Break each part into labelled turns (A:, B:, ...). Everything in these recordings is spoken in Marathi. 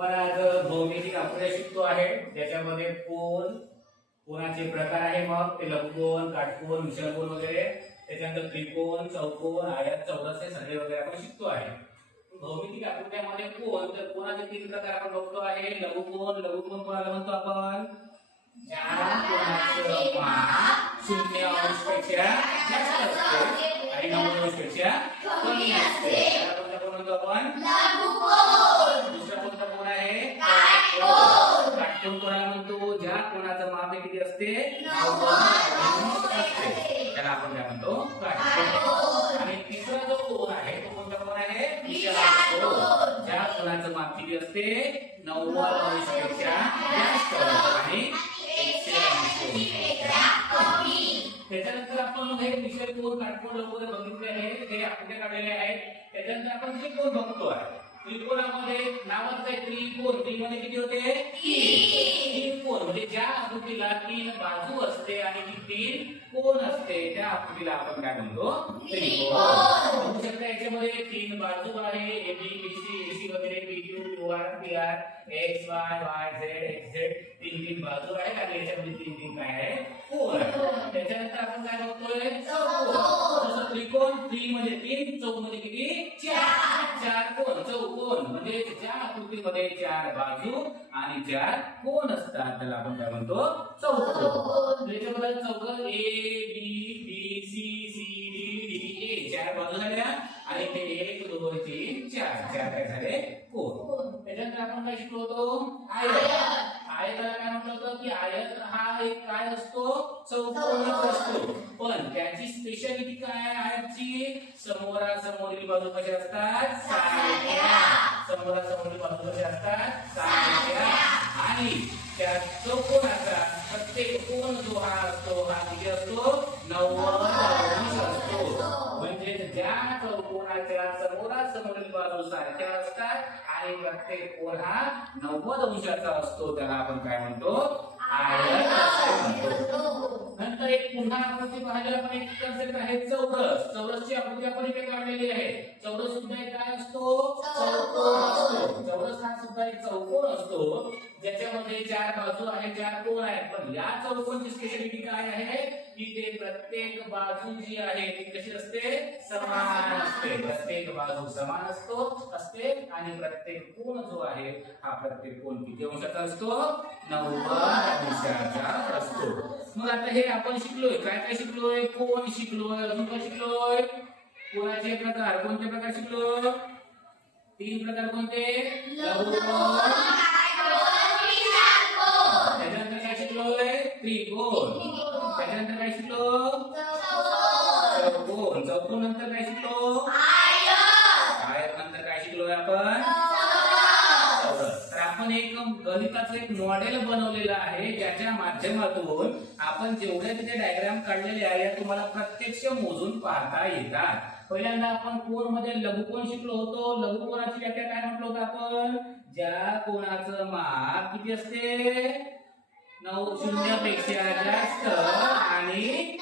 A: आपण आज भौमितिक आकृत्या शिकतो आहे. ज्याच्यामध्ये कोण कोणाचे प्रकार आहे मग? ते लघुकोण काटकोण विषमकोन वगैरे. त्याच्यानंतर त्रिकोण चौकोन आयात चौरस हे सगळे वगैरे आपण शिकतो आहे. भौमितिक आकृत्यामध्ये कोण? तर कोणाचे तीन प्रकार आपण बघतो आहे. लघुकोण लघुकोण कोणाला म्हणतो आपण? शून्य कोणाचं पेक्षा शून्य जास्त असते आणि नव्वद अंशपेक्षा कमी असते. म्हणतो आपण दुसरा कोणता कोण आहे काटकोन काटकोन कोणाला म्हणतो ज्या कोणाचं माप हे किती असते? अंश त्याला आपण काय म्हणतो? आणि तिसरा जो कोण आहे तो कोणता कोण आहे? ज्या कोणाचं माप किती असते? नव्वद अंशपेक्षा जास्त आणि त्याच्यानंतर आपण हे विषय कोण काटकोन वगैरे बघितले आहे. ते आकृत्या काढलेले आहेत. त्याच्यानंतर आपण त्रिकोण बघतो आहे त्रिकोणामध्ये नावाचं त्रिकोण त्रिकोण त्रिमध्ये किती होते? तीन. कोण म्हणजे ज्या आकृतीला तीन बाजू असते आणि ती तीन कोण असते त्या आकृतीला आपण काय म्हणतो? त्रिकोण. बघू शकता याच्यामध्ये तीन बाजू आहे. A B B C A C वगैरे P Q Q R P R X Y Y Z X Z तीन तीन बाजू आहे. आणि याच्यामध्ये तीन तीन काय आहे? कोण त्याच्यानंतर आपण काय बघतोय? चौकोन. त्रिकोण थ्री म्हणजे तीन चौक म्हणजे किती? चार. चार कोण म्हणजे ज्या आकृतीमध्ये चार बाजू आणि चार कोण असतात. त्याला आपण काय म्हणतो? चौकोन. त्याच्यामध्ये चौकोन ए बी समोरासमोरील बाजू कशा असतात? सारख्या. समोरासमोरील बाजू कशा असतात? सारख्या. आणि त्या चौकोनाचा प्रत्येक कोण जो हा असतो हा किती असतो? नव्वद अंश असतो. म्हणजे ज्या चौकोनाच्या समोरासमोरील बाजू सारख्या असतात आणि प्रत्येक कोण हा नव्वद अंशाचा असतो त्याला आपण काय म्हणतो? आयत म्हणतो. नंतर एक पुन्हा आकृती पाहायला आपण एक कन्सेप्ट आहे चौरस. चौरसची आकृती आपण इथे काढलेली आहे. चौरस सुद्धा एक काय असतो? चौकोन असतो. चौरस हा सुद्धा एक चौकोन असतो. ज्याच्यामध्ये चार बाजू आहे चार कोण आहेत. पण या चौकोनची स्पेशालिटी काय आहे? की ते प्रत्येक बाजू जी आहे ती कशी असते? समान असते. प्रत्येक बाजू समान असतो असते आणि प्रत्येक कोण जो आहे हा प्रत्येक कोण किती अंशाचा असतो? नव्वद अंशाचा असतो. मग आता हे आपण शिकलोय. काय काय शिकलोय? कोण शिकलोय? अजून काय शिकलोय? कोणाचे प्रकार? कोणते प्रकार शिकलो तीन प्रकार कोणते? लघुकोण त्याच्यानंतर काय शिकलोय? त्रिकोण. त्याच्यानंतर काय शिकलो? चौकोन. चौकोन. नंतर काय शिकलो? आयत. नंतर काय शिकलोय आपण. तर आपण एक गणिताचं एक मॉडेल बनवलेलं आहे ज्याच्या माध्यमातून आपण जेवढे तिथे डायग्राम काढलेले आहे या तुम्हाला प्रत्यक्ष मोजून पाहता येतात. पहिल्यांदा आपण कोणमध्ये लघुकोण शिकलो होतो. लघुकोणाची व्याख्या काय म्हटलं होतं आपण? ज्या कोणाचं माप किती असते? नऊ शून्यपेक्षा जास्त आणि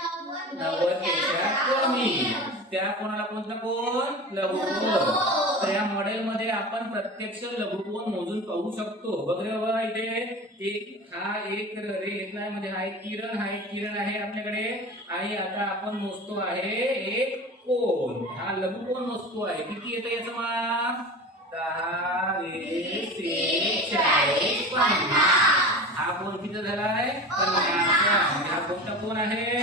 A: नव्वदपेक्षा कमी. त्या कोणाला कोणता कोण? लघुकोण तर या मॉडेल मध्ये आपण प्रत्यक्ष लघुकोण मोजून पाहू शकतो. वगैरे बघा इथे एक हा एक रे घेतलाय म्हणजे हा एक किरण हा एक किरण आहे आपल्याकडे. आणि आता आपण मोजतो आहे एक कोण. हा लघुकोण मोजतो आहे. किती येतं याचं मला दहा वीस चाळीस पन्नास. हा कोण किती झालाय पन्नासचा म्हणजे हा कोणता कोण आहे?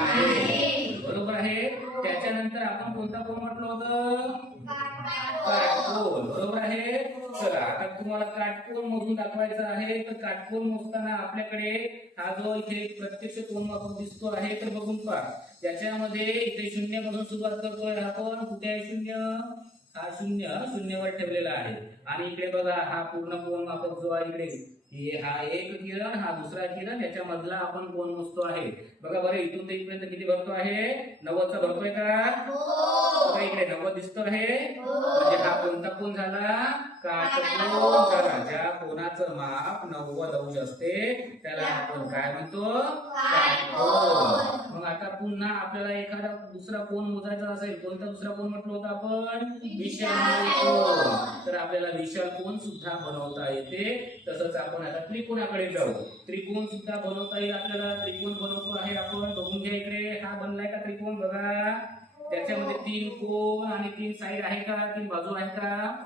A: आहे? बरोबर आहे. त्याच्यानंतर आपण कोणता कोण म्हटलं होतं? बरोबर आहे. चला आता तुम्हाला काटकोन मोजून दाखवायचा आहे. तर काटकोन मोजताना आपल्याकडे हा जो इथे प्रत्यक्ष कोण आपण दिसतो आहे तर बघून पहा. त्याच्यामध्ये इथे शून्यपासून सुरुवात करतोय आपण. कुठे आहे शून्य? हा शून्य शून्यवर ठेवलेला आहे. आणि इकडे बघा हा पूर्ण कोण मापक जो आहे इकडे हे हा एक किरण हा दुसरा किरण याच्या मधला आपण कोण मोजतो आहे? बघा बरं इथून ते इथपर्यंत किती भरतो आहे? नव्वदचा भरतोय का? बघा इकडे नव्वद दिसतो आहे. म्हणजे हा कोणता कोण झाला? काटकोन झाला. ज्या कोणाचं माप नव्वद अंश असते त्याला आपण काय म्हणतो? काटकोन. पुन्हा आपल्याला एखादा दुसरा कोण मोजायचा असेल कोणता दुसरा कोण म्हटलं होतं आपण? विशाल कोण. तर आपल्याला विशाल कोण सुद्धा बनवता येते. तसंच आपण आता त्रिकोणाकडे जाऊ. त्रिकोण सुद्धा बनवता येईल आपल्याला. त्रिकोण बनवतो आहे आपण. बघून घ्या इकडे. हा बनलाय का त्रिकोण? बघा. त्याच्यामध्ये तीन कोण आणि तीन साईड आहे का? तीन बाजू आहे का?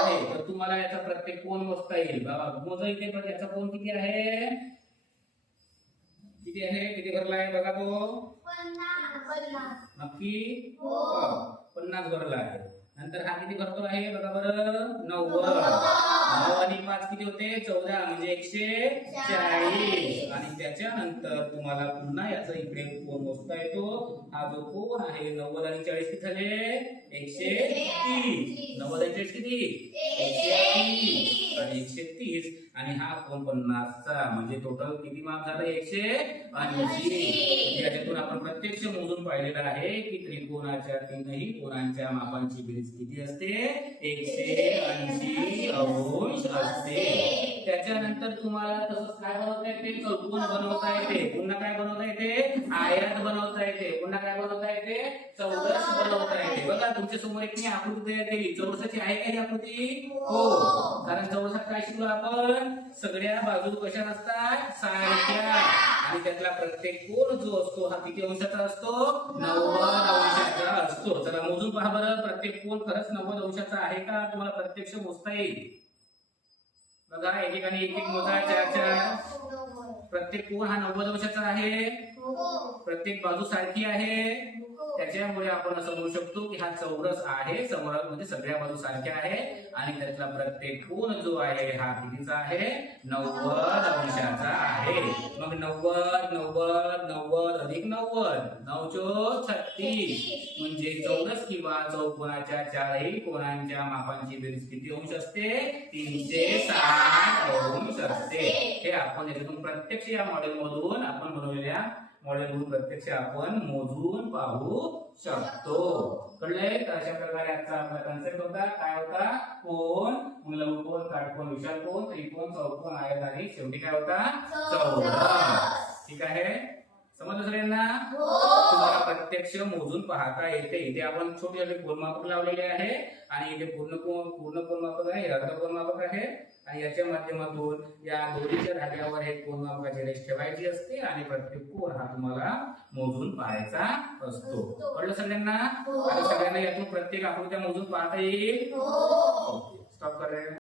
A: आहे. तर तुम्हाला याचा प्रत्येक कोण मोजता येईल. बाबा मोजा इथे पण याचा कोण किती आहे? किती आहे? किती भरला आहे? बघा तो. नक्की? हो. पन्नास भरला आहे. नंतर हा किती भरतो आहे? बघा बरं. नव्वद. नऊ आणि पाच किती होते? चौदा. म्हणजे एकशे चाळीस. त्याच्यानंतर तुम्हाला पुन्हा याचा इकडे कोण मोजता येतो? हा जो कोण आहे? नव्वद आणि चाळीस किती झाले एकशे तीस. नव्वद आणि चाळीस किती? एकशे तीस. आणि एकशे तीस. आणि हा कोण पन्नासचा? म्हणजे टोटल किती माप झालं? एकशे ऐंशी. याच्यातून आपण प्रत्यक्ष मोजून पाहिलेलं आहे की त्रिकोणाच्या तीनही कोणांच्या मापांची बेरीज किती असते? एकशे ऐंशी अंश असते. त्याच्यानंतर तुम्हाला तसंच काय बनवता येते? चौकोन बनवता येते. पुन्हा काय बनवता येते? आयात बनवता येते. पुन्हा काय बनवता येते? चौरस बनवता येते. बघा तुमच्यासमोर एक मी आकृती तयार केली. चौरसाची आहे का ही आकृती? हो. कारण चौरसात काय शिकलो आपण? सगळ्या बाजू कशा नसतात? सारख्या. आणि त्यातला प्रत्येक कोण जो असतो हा किती अंशाचा असतो? नव्वद अंशाचा असतो. चला मोजून पहा बरं. प्रत्येक कोण खरंच नव्वद अंशाचा आहे का? तुम्हाला प्रत्यक्ष मोजता येईल. बघा एकेकाने एक एक मोजा चार चार प्रत्येक कोण हा नव्वद अंशाचा आहे. प्रत्येक बाजू सारखी आहे. त्याच्यामुळे आपण असं म्हणू शकतो की हा चौरस आहे. समोर म्हणजे सगळ्या बाजू सारख्या आहे. आणि त्यातला प्रत्येक कोण जो आहे हा कितीचा आहे? नव्वद अंशाचा आहे. मग नव्वद नव्वद नव्वद अधिक नव्वद. नऊचो छत्तीस. म्हणजे चौरस किंवा चौकोनाच्या चारही कोणांच्या मापांची बेरीज किती अंश असते? तीनशे साठ. आपण याच्यातून प्रत्यक्ष या मॉडेल मधून आपण बनवलेल्या मॉडेल मधून प्रत्यक्ष आपण मोजून पाहू शकतो. कळलंय? तर अशा प्रकारे आजचा आपला कन्सेप्ट होता. काय होता? कोण? मग लघुकोण काटकोण विशाल कोण? त्रिकोण? चौकोन? आयत आणि शेवटी काय होता? चौरस. ठीक आहे? समजलं सगळ्यांना? तुम्हाला प्रत्यक्ष मोजून पाहता येते. इथे आपण छोटे छोटे कोणमापक लावलेले आहे आणि इथे पूर्ण पूर्ण कोणमापक आहे अर्ध कोणमापक आहे. आणि याच्या माध्यमातून या दोरीच्या धाग्यावर हे कोणमापकाची रेष ठेवायची असते आणि प्रत्येक कोण हा तुम्हाला मोजून पाहायचा असतो. कळलं सगळ्यांना? आता सगळ्यांना यातून प्रत्येक आकृत्या मोजून पाहता येईल? स्टॉप कर